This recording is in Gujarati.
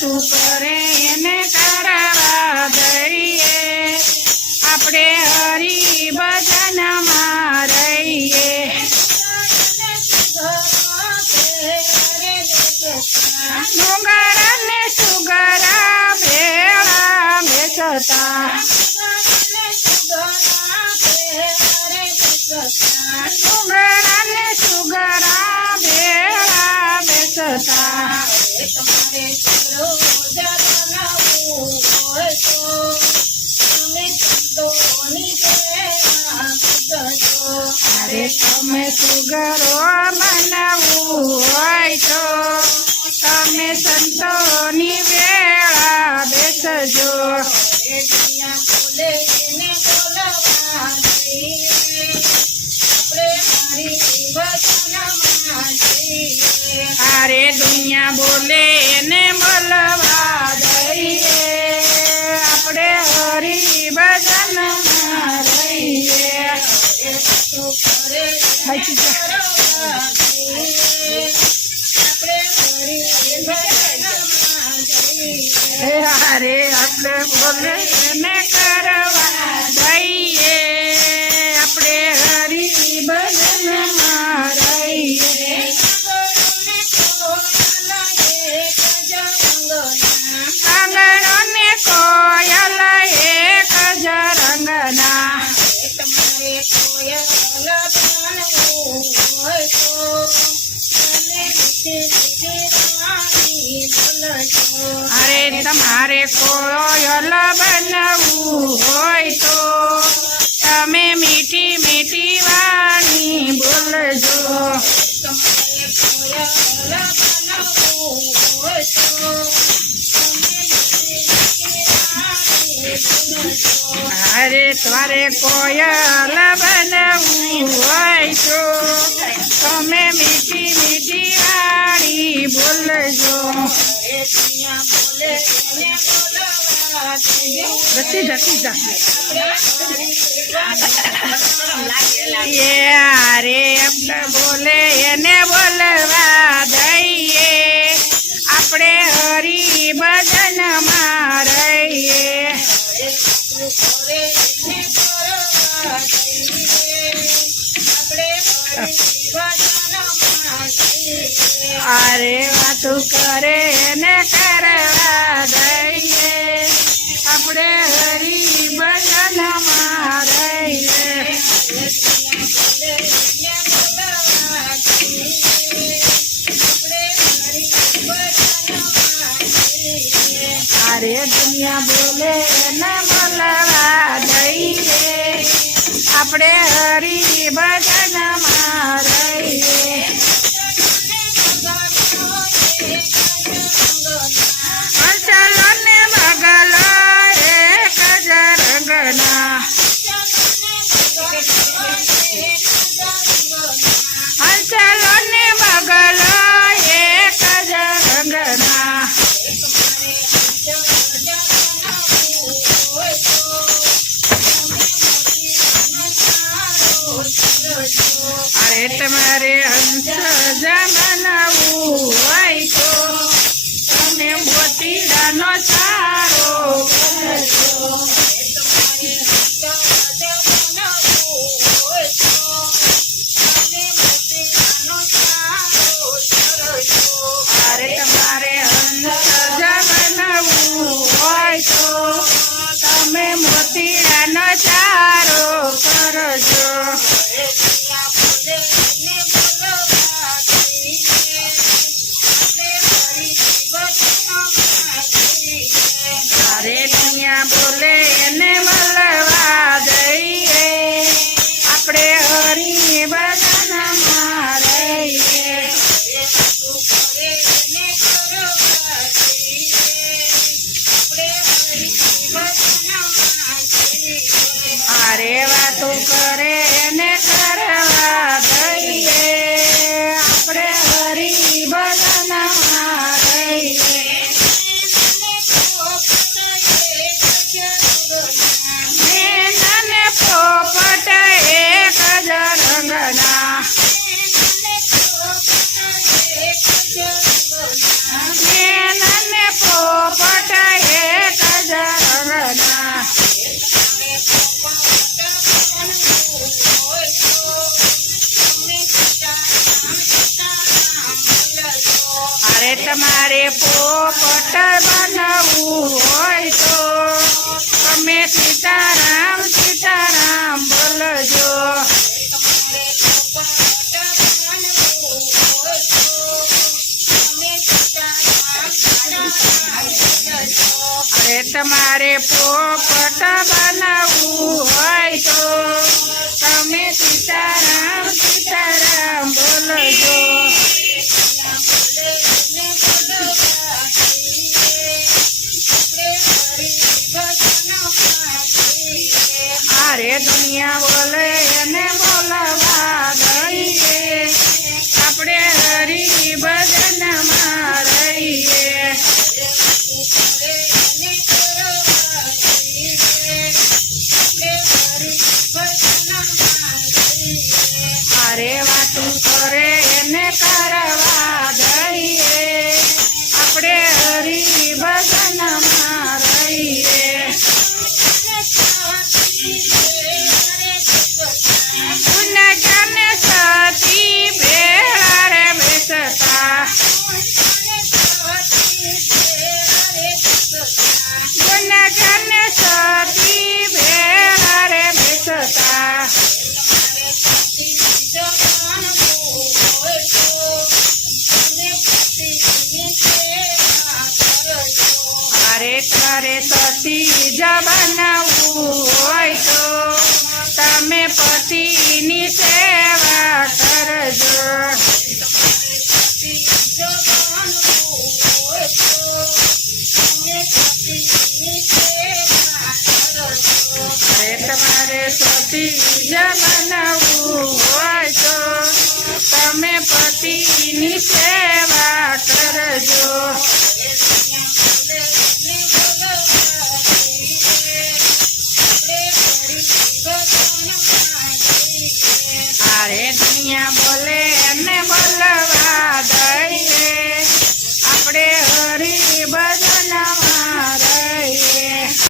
વાતું કરે એને કરવા દઈએ આપણે હરી ભજનમાં રહીએ ડુંગર અને સુગરા ભેળા બેસતા ડુંગર અને સુગરા ભેળા બેસતા અરે તમે સુગરો બનાવવું હોય તો તમે સંતોની વેળા બેસજો અરે દુનિયા બોલે એને બોલવા દઈએ આપણે હરી ભજનમાં રહીએ અરે આપણે બોલે એને કરવા દઈએ આપણે હરી ભજનમાં રહીએ આંગણો ને કોયલ એક જ રંગના અરે તમારે કોયલ બનવું હોય તો તમે મીઠી મીઠી વાણી બોલજો અરે તમારે કોયલ બનવું હોય તો તમે મીઠી મીઠી વાણી બોલજો જતી અરે આપણે બોલે એને બોલવા દઈએ આપણે હરી ભજનમાં રહીએ અરે વાતું કરે એને કરવા દઈએ આપણે હરી ભજનમાં રહીએ અરે દુનિયા બોલે એને બોલવા દઈએ આપણે હરી ભજનમાં રહીએ ચલો ને બગલો એક જ રંગના ચલો ને બગલો એક જ રંગના અરે તમારે હંસ જમનવું હોય તો તમે મોતીડાનો સારો કરજો અરે તમારે હંસ જમનવું હોય તો તમે મોતીડાનો સારો કરજો તમારે પોપટ બનવું હોય તો તમે સીતારામ સીતારામ બોલજો. અરે તમારે પોપટ બનવું હોય તો તમે સીતારામ સીતારામ બોલજો. અરે દુનિયા બોલે એને બોલવા દઈએ આપણે હરી ભજનમાં રહીએ. અરે વાતું કરે એને કરવા દઈએ આપણે હરી ભજનમાં રહીએ. ગુણગાન સતી ભેળા રે બેસતા ગુણગાન સતી ભેળા રે બેસતા અરે તારે સતી જ બનવું હોય તો તમે પતિની સેવા